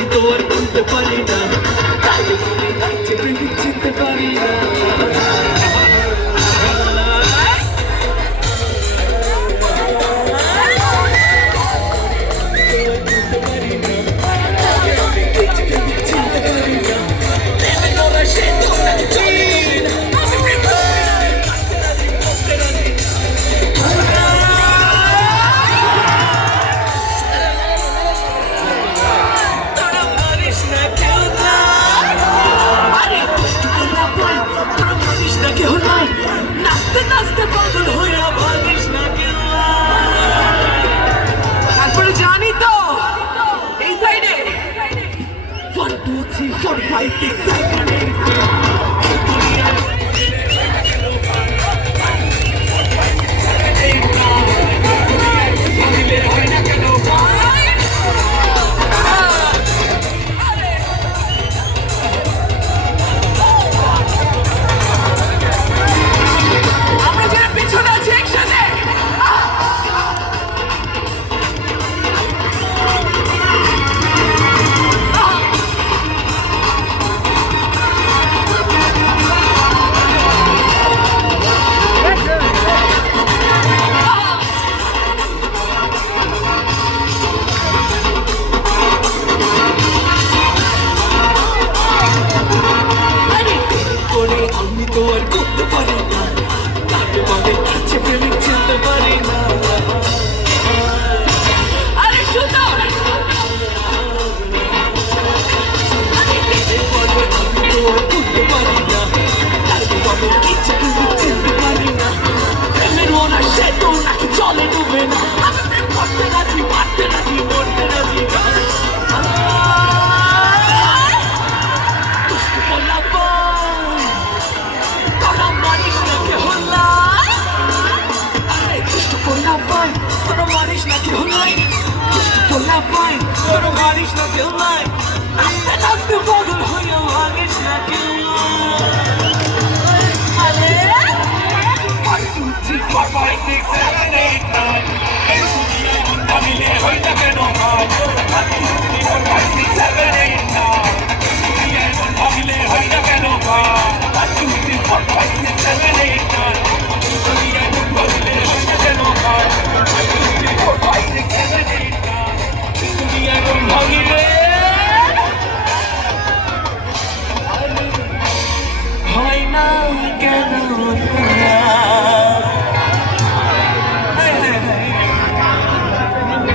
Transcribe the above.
আমি বলতে পারি Forty-five, six, seven, eight. পারে না আমি প্রেম করতে রাজি মারতে রাজি মরতে রাজি Pero manish na kill line. Just to pull up line. Pero manish na kill line. After love the bottle. Seven, eight,